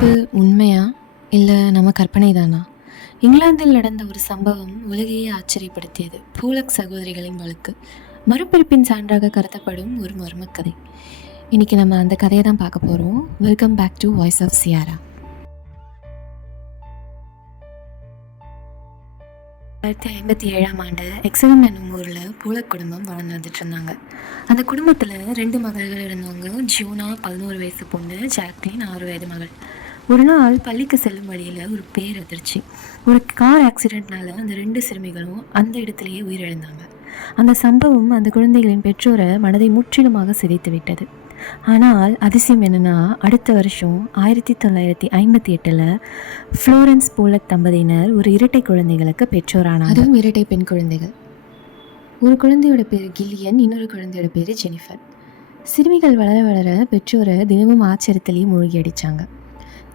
மறுபிறப்பு உண்மையா இல்லை நம்ம கற்பனை தானா? இங்கிலாந்தில் நடந்த ஒரு சம்பவம் உலகையே ஆச்சரியப்படுத்தியது. பூலக் சகோதரிகளின் வழக்கு மறுபிறப்பின் சான்றாக கருதப்படும் ஒரு மர்மக்கதை. இன்னைக்கு நம்ம அந்த கதையை தான் பார்க்க போகிறோம். Welcome back to voice of Sierra. 1957ஆம் ஆண்டு எக்ஸலம் என்னும் ஊரில் பூலக் குடும்பம் வாழ்ந்து வந்துட்டு இருந்தாங்க. அந்த குடும்பத்தில் 2 மகள்கள் இருந்தவங்க. ஜியோனா 11 வயசு பொண்ணு, ஜாக்லின் 6 வயது மகள். ஒரு நாள் பள்ளிக்கு செல்லும் வழியில் ஒரு பேரதிர்ச்சி. ஒரு கார் ஆக்சிடென்ட்னால அந்த 2 சிறுமிகளும் அந்த இடத்திலேயே உயிரிழந்தாங்க. அந்த சம்பவம் அந்த குழந்தைகளின் பெற்றோரை மனதை முற்றிலுமாக சிதைத்து விட்டது. ஆனால் அதிசயம் என்னென்னா, அடுத்த வருஷம் 1958 ஃப்ளோரன்ஸ் பூலக் தம்பதியினர் ஒரு இரட்டை குழந்தைகளுக்கு பெற்றோரானாங்க. அதுவும் இரட்டை பெண் குழந்தைகள். ஒரு குழந்தையோட பேர் கில்லியன், இன்னொரு குழந்தையோட பேர் ஜெனிஃபர். சிறுமிகள் வளர வளர பெற்றோரை தினமும் ஆச்சரியத்திலேயே மூழ்கி அடித்தாங்க.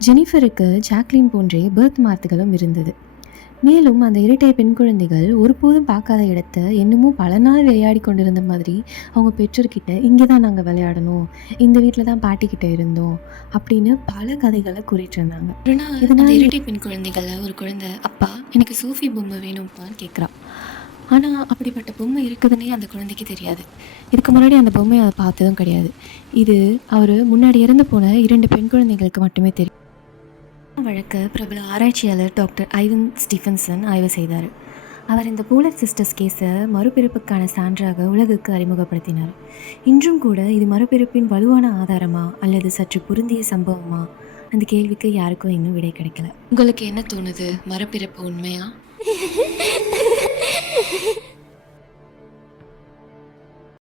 ஜெனிஃபருக்கு ஜாக்லின் போன்றே பர்த் மார்க்குகளும் இருந்தது. மேலும் அந்த இரட்டை பெண் குழந்தைகள் ஒருபோதும் பார்க்காத இடத்த இன்னமும் பல நாள் விளையாடி கொண்டிருந்த மாதிரி அவங்க பெற்றோர்கிட்ட, இங்கே தான் நாங்கள் விளையாடணும், இந்த வீட்டில் தான் பாட்டிக்கிட்ட இருந்தோம் அப்படின்னு பல கதைகளை கூறிட்டு இருந்தாங்க. இதனால் இரட்டை பெண் குழந்தைகளில் ஒரு குழந்தை, அப்பா எனக்கு சோஃபி பொம்மை வேணும்ப்பான்னு கேட்குறா. ஆனால் அப்படிப்பட்ட பொம்மை இருக்குதுன்னே அந்த குழந்தைக்கு தெரியாது. இதுக்கு முன்னாடி அந்த பொம்மையை அதை பார்த்ததும் கிடையாது. இது அவர் முன்னாடி இறந்து போன 2 பெண் குழந்தைகளுக்கு மட்டுமே தெரியும். வழக்கு பிரபல ஆராய்ச்சியாளர் டாக்டர் ஐவன் ஸ்டீஃபன்சன் ஆய்வு செய்தார். அவர் இந்த பூலக் சிஸ்டர்ஸ் கேஸை மறுபிறப்புக்கான சான்றாக உலகுக்கு அறிமுகப்படுத்தினார். இன்றும் கூட இது மறுபிறப்பின் வலுவான ஆதாரமா அல்லது சற்று பொருந்திய சம்பவமா? அந்த கேள்விக்கு யாருக்கும் இன்னும் விடை கிடைக்கல. உங்களுக்கு என்ன தோணுது? மறுபிறப்பு உண்மையா?